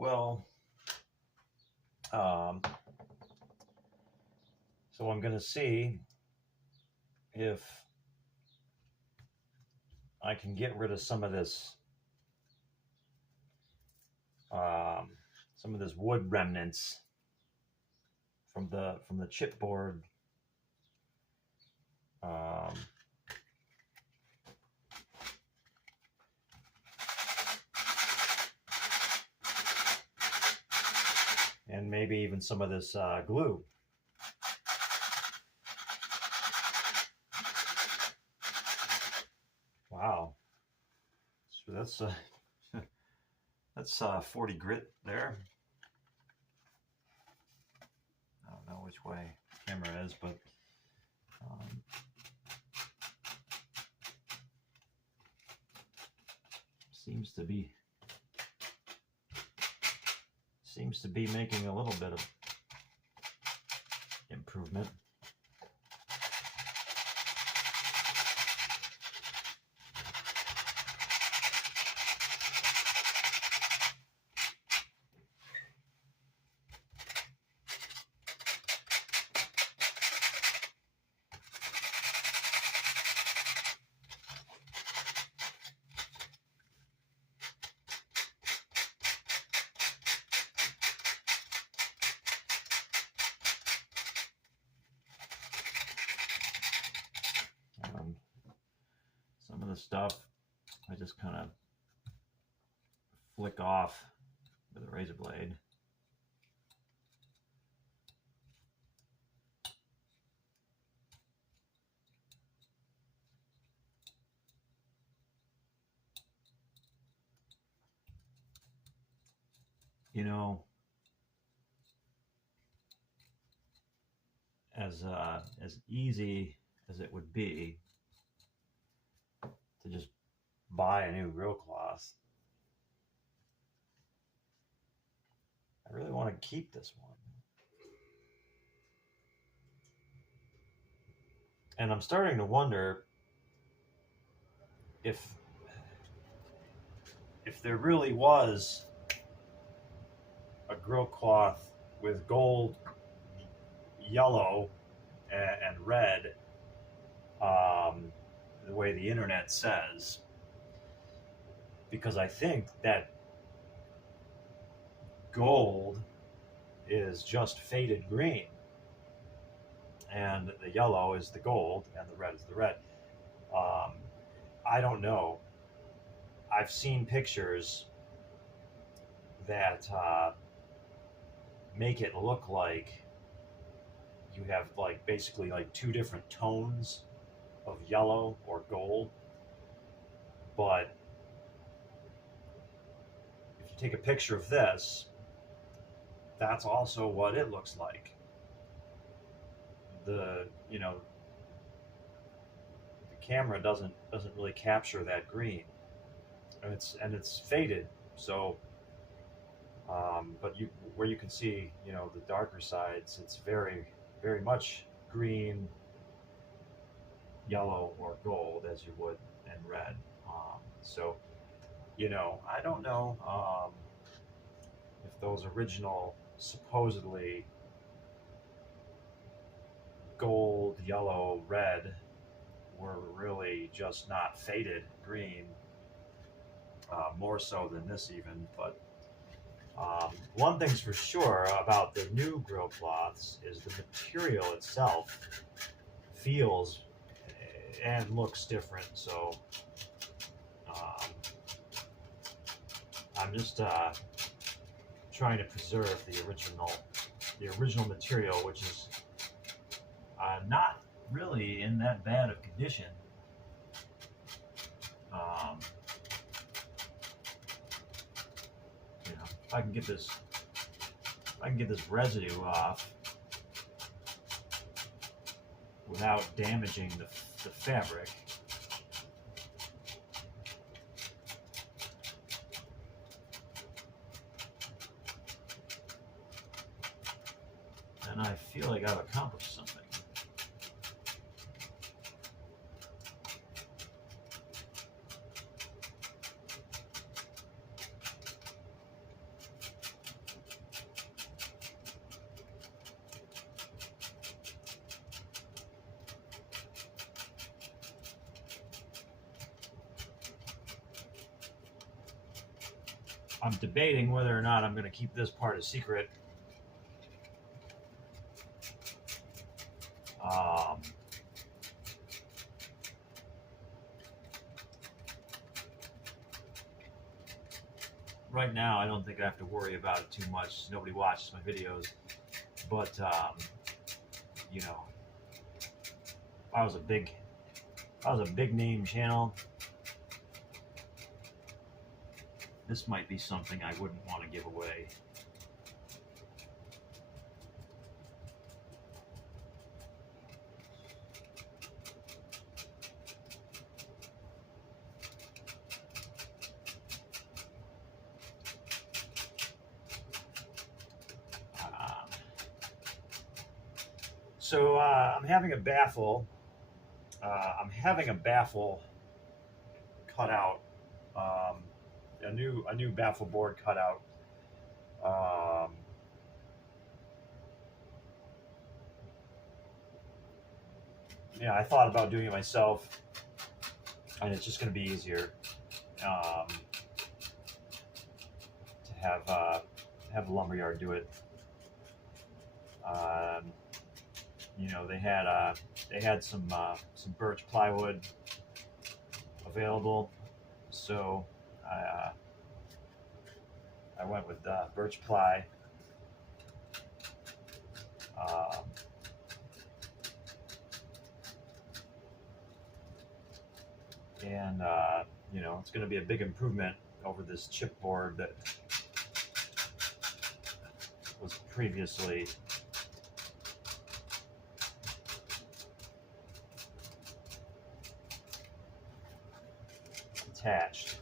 Well, um, so I'm going to see if I can get rid of some of this wood remnants from the chipboard. And maybe even some of this glue. Wow. So that's that's 40 grit there. I don't know which way the camera is, but seems to be making a little bit of improvement. Some of the stuff I just kind of flick off with a razor blade. You know, as easy as it would be to just buy a new grill cloth, I really want to keep this one. And I'm starting to wonder if there really was a grill cloth with gold, yellow, and red, the way the internet says, because I think that gold is just faded green, and the yellow is the gold, and the red is the red. I don't know. I've seen pictures that make it look like you have basically two different tones of yellow or gold. But if you take a picture of this, that's also what it looks like. The camera doesn't really capture that green, and it's faded. So but where you can see the darker sides, it's very, very much green, yellow, or gold, as you would in red. So I don't know if those original supposedly gold, yellow, red were really just not faded green, more so than this even. But one thing's for sure about the new grill cloths is the material itself feels and looks different. So I'm just trying to preserve the original material, which is not really in that bad of condition. If I can get this residue off without damaging the fabric. And I feel like I've accomplished something. I'm debating whether or not I'm going to keep this part a secret. Right now, I don't think I have to worry about it too much. Nobody watches my videos, but you know, if I was a big name channel, this might be something I wouldn't want to give away. So I'm having a baffle. I'm having a baffle cut out, a new baffle board cut out. Yeah, I thought about doing it myself, and it's just going to be easier to have a lumberyard do it. You know, they had some birch plywood available, so I went with birch ply. And you know, it's going to be a big improvement over this chipboard that was previously attached.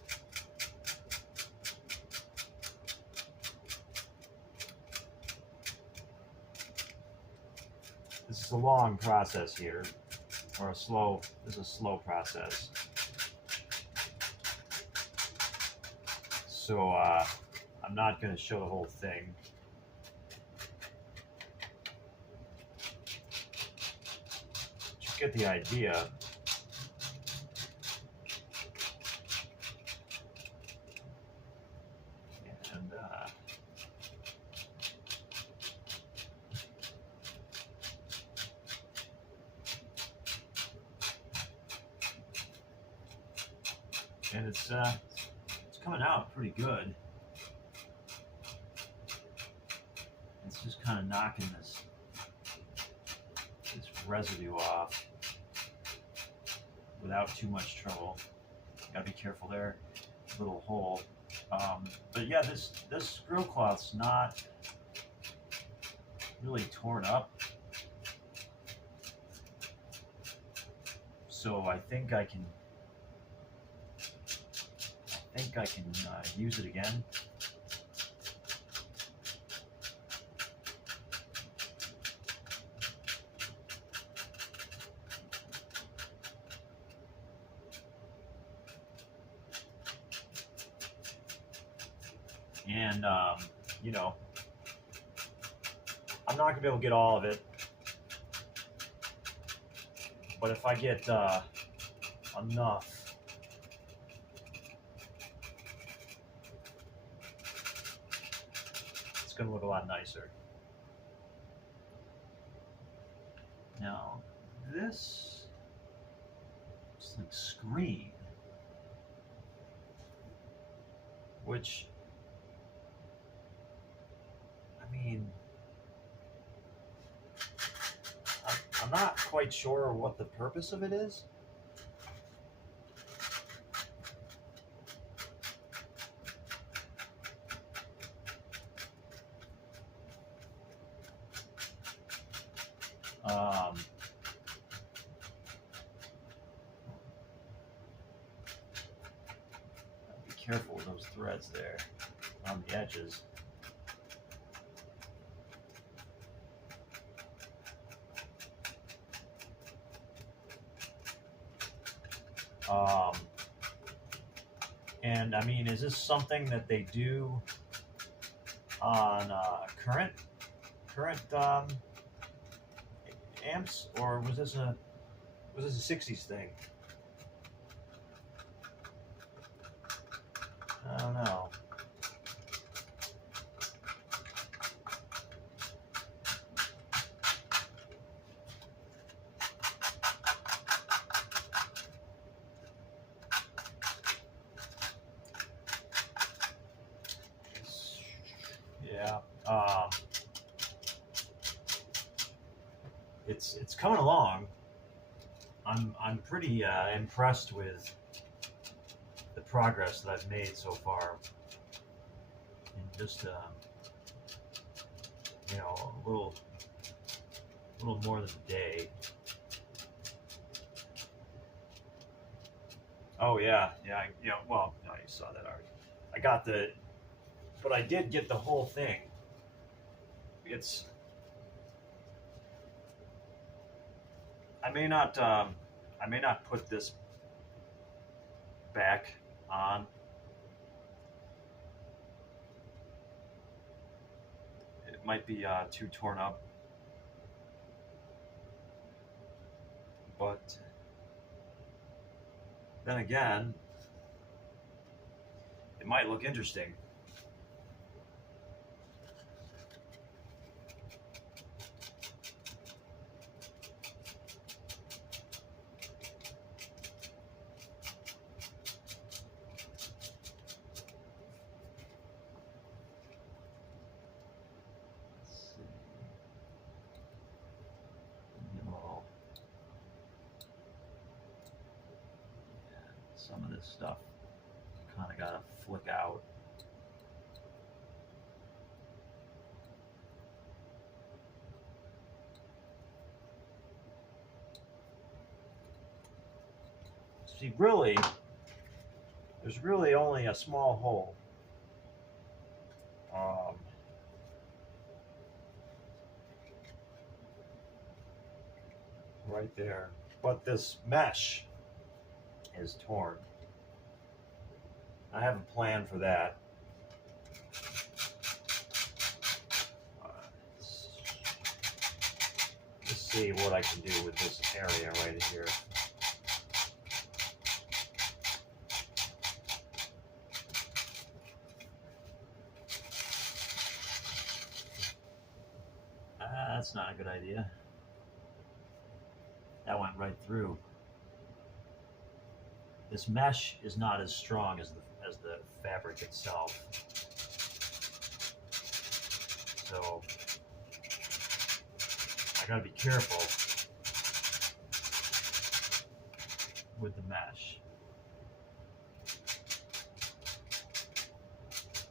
This is a long process here, or this is a slow process. So I'm not going to show the whole thing. But you get the idea. And it's coming out pretty good. It's just kind of knocking this residue off without too much trouble. Gotta be careful there, little hole. But yeah, this grill cloth's not really torn up, so I think I can use it again. And you know, I'm not gonna be able to get all of it, but if I get enough, it's gonna look a lot nicer. Now, this is like screen, which, I mean, I'm not quite sure what the purpose of it is. Be careful with those threads there on the edges. And I mean, is this something that they do on current amps, or was this a 60s thing? I don't know. Yeah. It's coming along. I'm pretty impressed with the progress that I've made so far in just a little more than a day. Oh yeah, well, no, you saw that already. I got but I did get the whole thing. I may not put this back on. It might be too torn up, but then again, it might look interesting. Some of this stuff kind of got to flick out. See, really, there's really only a small hole. Right there. But this mesh is torn. I have a plan for that. Let's see what I can do with this area right here. That's not a good idea. That went right through. This mesh is not as strong as the fabric itself. So I gotta be careful with the mesh.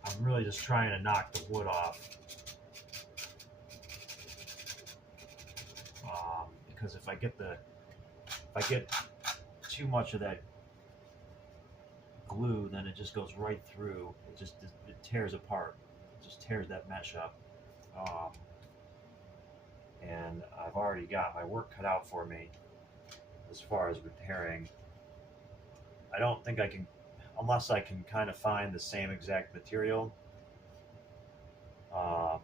I'm really just trying to knock the wood off. Because if I get too much of that glue, then it just goes right through. It tears apart. It just tears that mesh up. And I've already got my work cut out for me as far as repairing. I don't think I can, unless I can kind of find the same exact material. I'm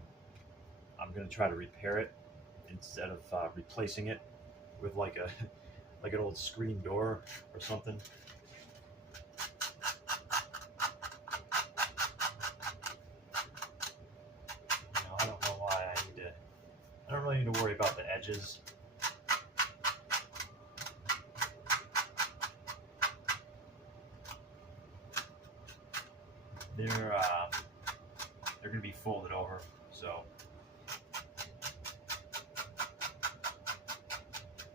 going to try to repair it instead of replacing it with like an old screen door or something. I don't know why I don't really need to worry about the edges. They're going to be folded over, so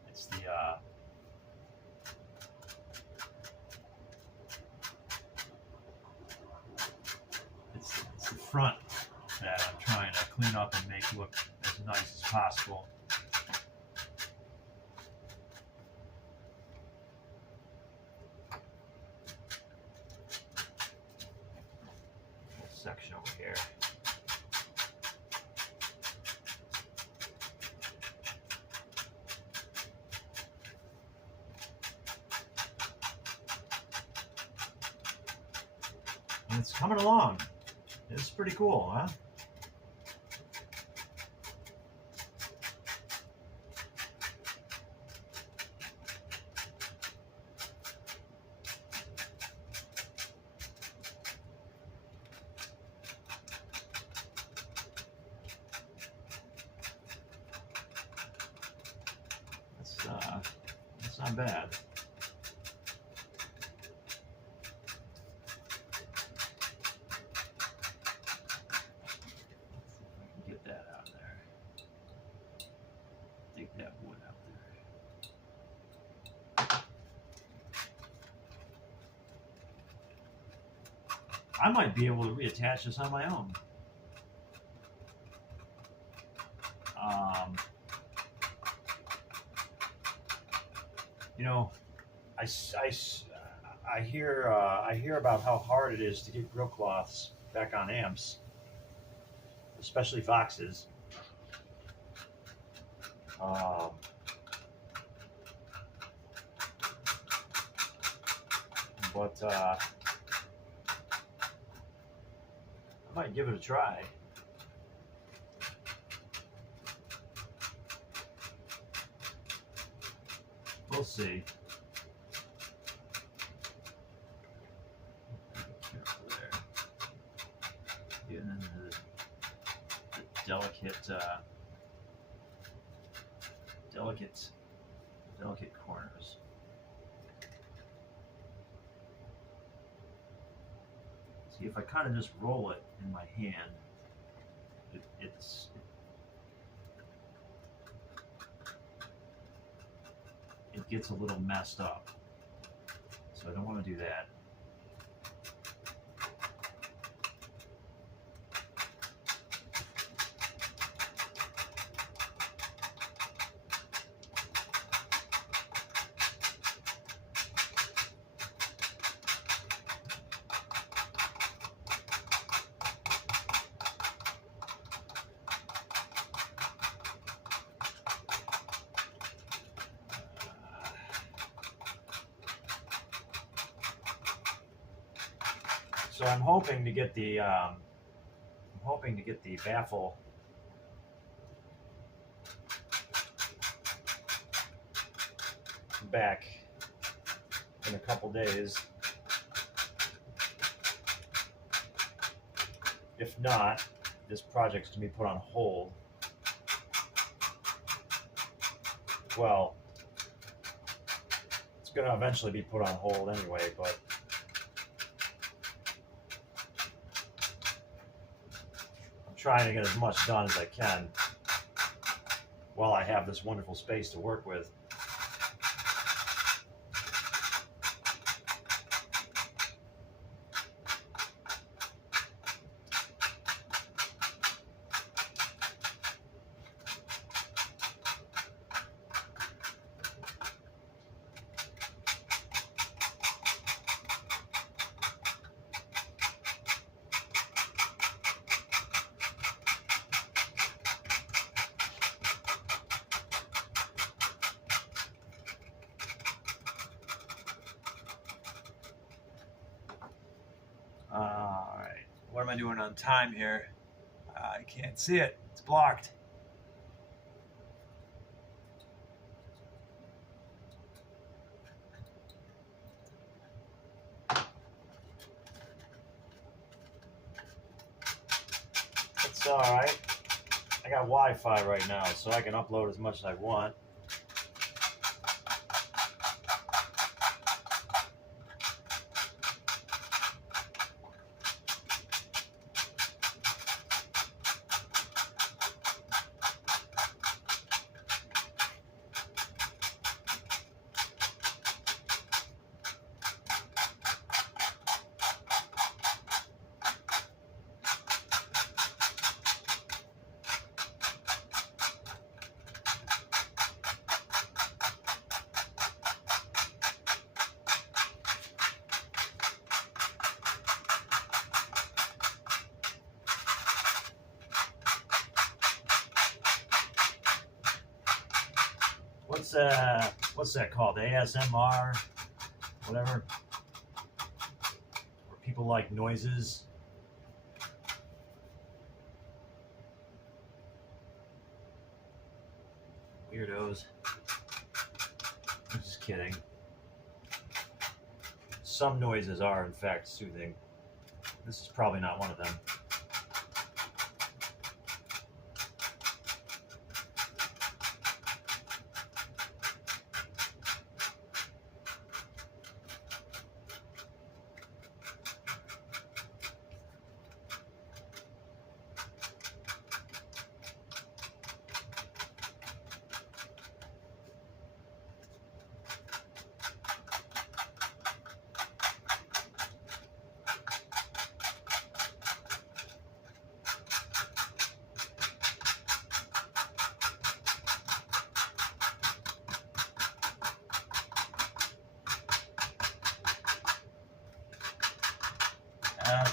it's the front that I'm trying to clean up and make look as nice as possible. This section over here. And it's coming along. It's pretty cool, huh? That's not bad. I might be able to reattach this on my own. You know, I hear about how hard it is to get grill cloths back on amps, especially Voxes. Um, but I might give it a try. We'll see. Careful there. Getting into the delicate corners. See, if I kind of just roll it in my hand, it gets a little messed up. So I don't want to do that. So I'm hoping to get the Baffle back in a couple days. If not, this project's gonna be put on hold. Well, it's gonna eventually be put on hold anyway, but trying to get as much done as I can while I have this wonderful space to work with. All right, what am I doing on time here? I can't see it. It's blocked. It's all right. I got Wi-Fi right now, so I can upload as much as I want. What's that called? ASMR, whatever. Where people like noises. Weirdos. I'm just kidding. Some noises are in fact soothing. This is probably not one of them.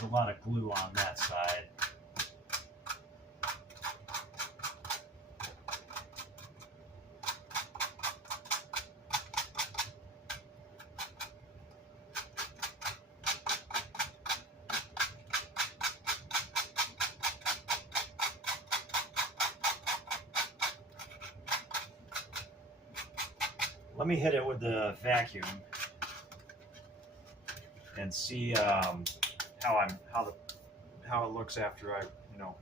a lot of glue on that side. Let me hit it with the vacuum and see how it looks after I, you know.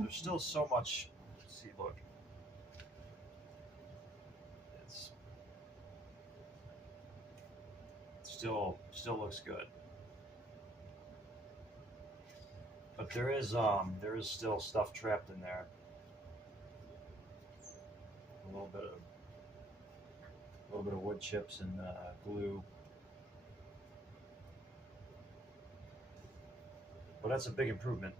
There's still so much. See, look, it's still looks good, but there is still stuff trapped in there. A little bit of wood chips and glue, but that's a big improvement.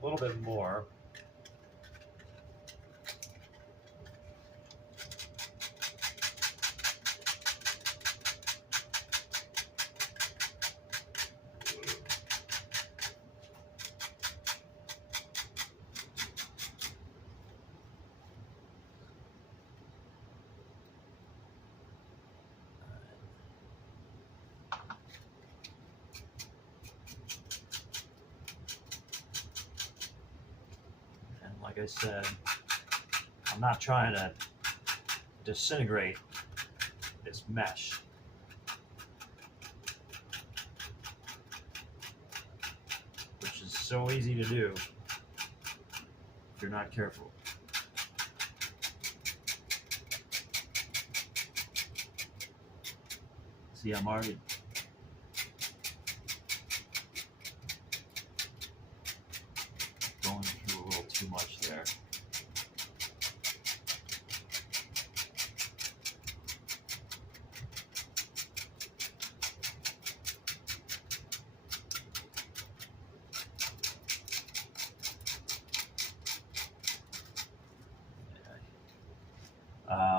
A little bit more. Like I said, I'm not trying to disintegrate this mesh. Which is so easy to do if you're not careful. See, I'm already going through a little too much there.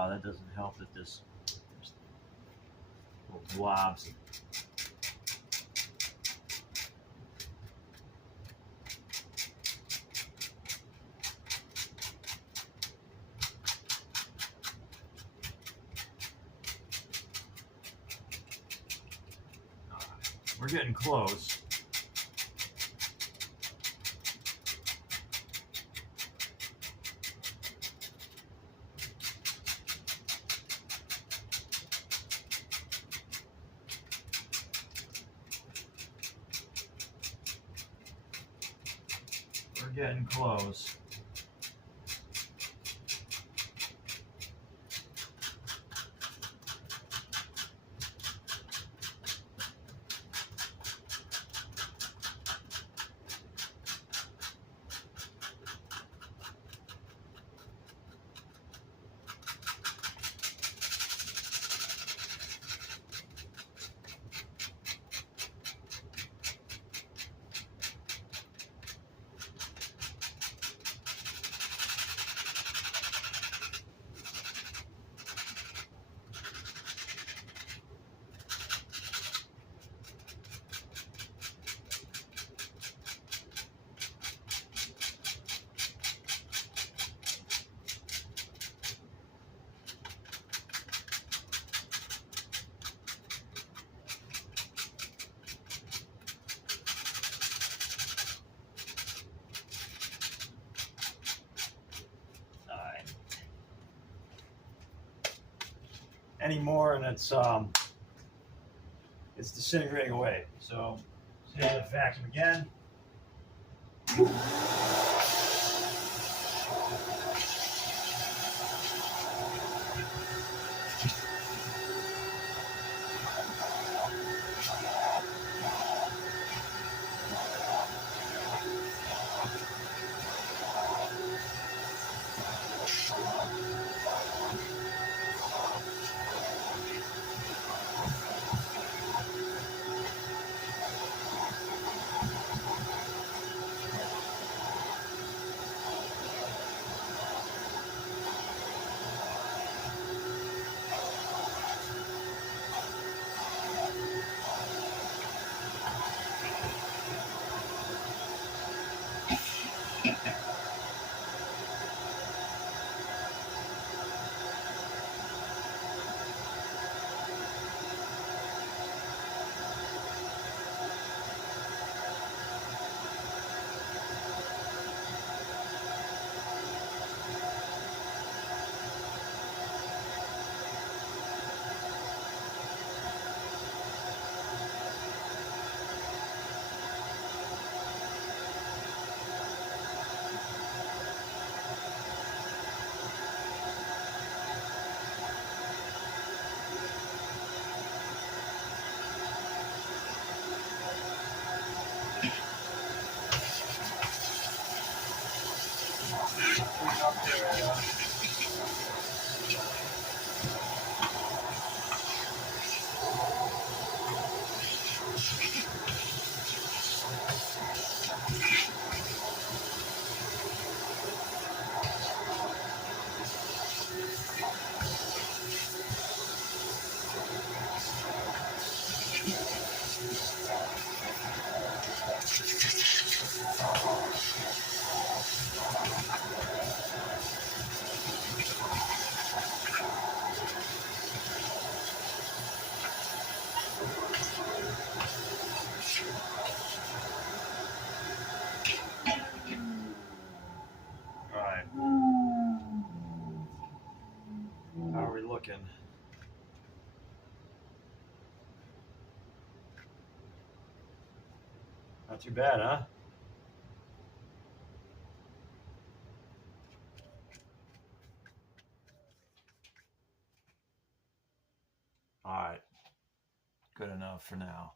That doesn't help that this little blobs. We're getting close. We're getting close. anymore, and it's disintegrating away. So let's hit the vacuum again. All right. How are we looking? Not too bad, huh? All right. Good enough for now.